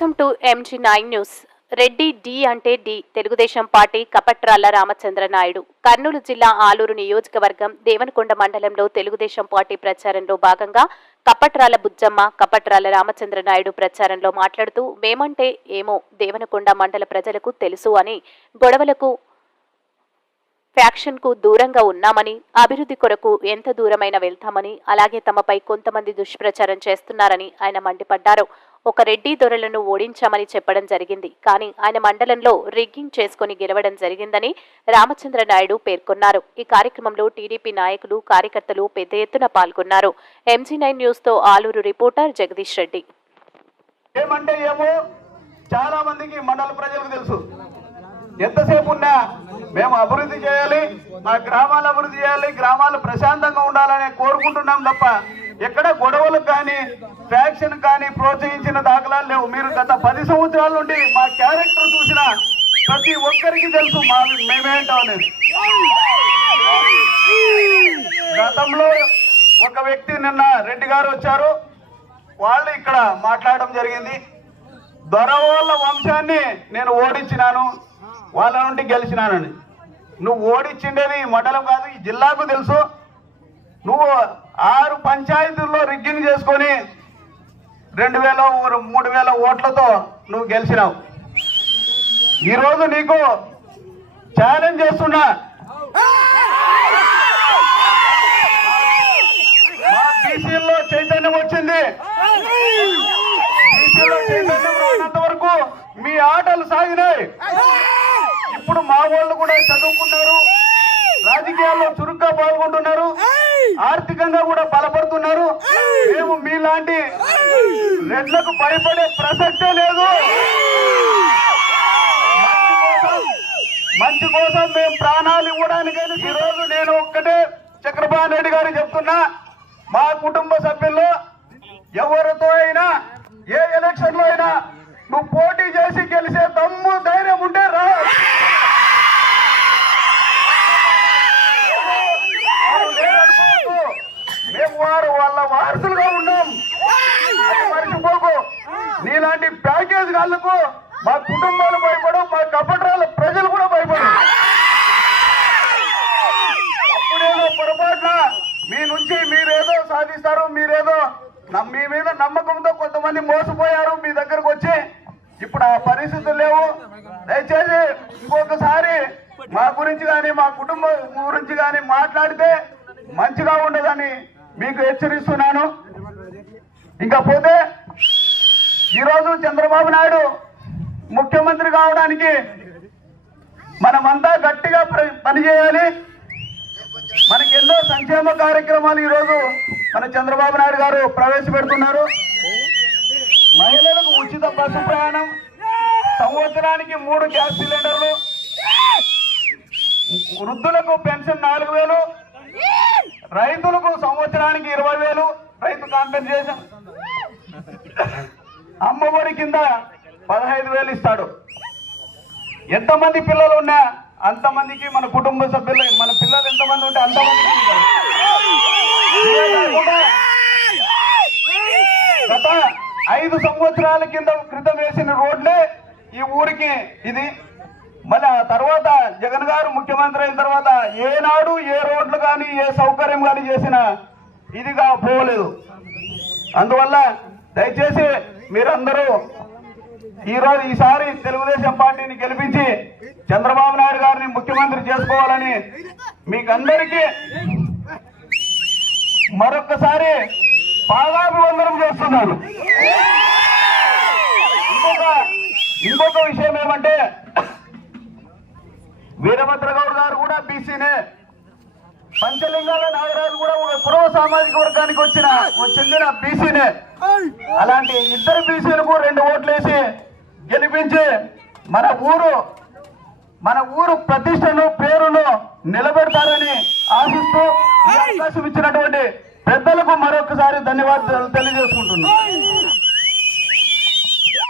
Welcome to MG9 news. Reddy D అంటే D Telugudesam party Kapatrala Ramachandra Naidu. Kurnool జిల్లా ఆలూరు నియోజకవర్గం దేవనకొండ మండలంలో తెలుగుదేశం పార్టీ ప్రచారంలో భాగంగా కపట్రాల బుజ్జమ్మ, కపట్రాల రామచంద్ర నాయుడు ప్రచారంలో మాట్లాడుతూ మేమంటే ఏమో దేవనకొండ మండల ప్రజలకు తెలుసు అని, గొడవలకు ఫ్యాక్షన్ కు దూరంగా ఉన్నామని, అభివృద్ధి కొరకు ఎంత దూరమైన వెళ్తామని, అలాగే తమపై కొంతమంది దుష్ప్రచారం చేస్తున్నారని ఆయన మండిపడ్డారు. ఒక రెడ్డి దొరలను ఓడించామని చెప్పడం జరిగింది, కానీ ఆయన మండలంలో రిగ్గింగ్ చేసుకుని గెలవడం జరిగిందని రామచంద్ర నాయుడు పేర్కొన్నారు. ఈ కార్యక్రమంలో టీడీపీ నాయకులు, కార్యకర్తలు పెద్ద ఎత్తున పాల్గొన్నారు. MG9 న్యూస్ తో ఆలూరు రిపోర్టర్ జగదీష్ రెడ్డి. ఏమంటే ఏమో చాలా మందికి మండల ప్రజలకు తెలుసు. ఎంతసేపు ఉన్నా మేము అభివృద్ధి చేయాలి, మా గ్రామాలు అభివృద్ధి చేయాలి, గ్రామాలు ప్రశాంతంగా ఉండాలని కోరుకుంటున్నాం తప్ప ఎక్కడ గొడవలకు కానీ ఫ్యాక్షన్ కానీ ప్రోత్సహించిన దాఖలాలు లేవు. మీరు గత 10 సంవత్సరాల నుండి మా క్యారెక్టర్ చూసిన ప్రతి ఒక్కరికి తెలుసు మేమేంటో అనేది. గతంలో ఒక వ్యక్తి నిన్న రెడ్డి గారు వచ్చారు, వాళ్ళు ఇక్కడ మాట్లాడడం జరిగింది. దొరవాళ్ళ వంశాన్ని నేను ఓడించినాను, వాళ్ళ నుండి గెలిచినానని. నువ్వు ఓడించిండేది మండలం కాదు, ఈ జిల్లాకు తెలుసు. నువ్వు 6 పంచాయతీల్లో రిగ్గింగ్ చేసుకొని 2000, 3000 ఓట్లతో నువ్వు గెలిచినావు. ఈరోజు నీకు ఛాలెంజ్ చేస్తున్నా, మా బీసీల్లో చైతన్యం వచ్చింది. బీసీలో చైతన్యం రానంత వరకు మీ ఆటలు సాగినాయి. ఇప్పుడు మా వాళ్ళు కూడా చదువుకున్నారు, రాజకీయాల్లో చురుగ్గా పాల్గొంటున్నారు, ఆర్థికంగా కూడా బలపడుతున్నారు. మేము మీలాంటి రెడ్లకు భయపడే ప్రసక్తే లేదు. మంచి కోసం మేము ప్రాణాలు ఇవ్వడానికైనా ఈరోజు నేను ఒక్కటే చక్రపాణి రెడ్డి గారు చెప్తున్నా, మా కుటుంబ సభ్యుల్లో ఎవరితో అయినా ఏ ఎలక్షన్ లో అయినా నువ్వు పోటీ చేసి గెలిచే దమ్ము ధైర్యం ఉంటే రా. మేము వాళ్ళ వారసులుగా ఉన్నాం, అది మర్చిపోకు. నీలాంటి ప్యాకేజ్ గాళ్లకు మా కుటుంబాలు భయపడవు, మా కపట్రాల ప్రజలు కూడా భయపడరు. అప్పుడేదో పొరపాటున మీ నుంచి మీరేదో సాధిస్తారు, మీరేదో మీ మీద నమ్మకంతో కొంతమంది మోసపోయారు మీ దగ్గరకు వచ్చి. ఇప్పుడు ఆ పరిస్థితులు లేవు. దయచేసి ఇంకొకసారి మా గురించి కానీ మా కుటుంబం గురించి కానీ మాట్లాడితే మంచిగా ఉండదని మీకు హెచ్చరిస్తున్నాను. ఇంకా పోతే ఈరోజు చంద్రబాబు నాయుడు ముఖ్యమంత్రి కావడానికి మనమంతా గట్టిగా పనిచేయాలి. మనకి ఎన్నో సంక్షేమ కార్యక్రమాలు ఈరోజు మన చంద్రబాబు నాయుడు గారు ప్రవేశపెడుతున్నారు. మహిళలకు ఉచిత బస్సు ప్రయాణం, సంవత్సరానికి 3 గ్యాస్ సిలిండర్లు, వృద్ధులకు పెన్షన్ 4000, రైతులకు సంవత్సరానికి 20,000 రైతు కాంపెన్సేషన్, అమ్మఒడి కింద 15,000 ఇస్తాడు. ఎంతమంది పిల్లలు ఉన్నా అంతమందికి మన కుటుంబ సభ్యులు, మన పిల్లలు ఎంతమంది ఉంటే అంతమందికి. గత 5 సంవత్సరాల క్రితం వేసిన రోడ్లే ఈ ఊరికి ఇది. మళ్ళీ ఆ తర్వాత జగన్ గారు ముఖ్యమంత్రి అయిన తర్వాత ఏనాడు ఏ రోడ్లు కానీ ఏ సౌకర్యం కానీ చేసిన ఇదిగా పోలేదు. అందువల్ల దయచేసి మీరందరూ ఈసారి తెలుగుదేశం పార్టీని గెలిపించి చంద్రబాబు నాయుడు గారిని ముఖ్యమంత్రి చేసుకోవాలని మీకందరికీ మరొక్కసారి పాదాభివందనం చేస్తున్నాను. ఇంకొక విషయం ఏమంటే, వీరభద్రగౌడ్ గారు కూడా బీసీనే, పంచలింగాల నాగరాజు కూడా ఒక కురవ సామాజిక వర్గానికి చెందిన బీసీనే. అలాంటి ఇద్దరు బీసీలకు 2 ఓట్లు వేసి గెలిపించి మన ఊరు ప్రతిష్టను, పేరును నిలబెడతారని ఆశిస్తూ ఈ అవకాశం ఇచ్చినటువంటి పెద్దలకు మరొకసారి ధన్యవాదాలు తెలియజేసుకుంటున్నాను.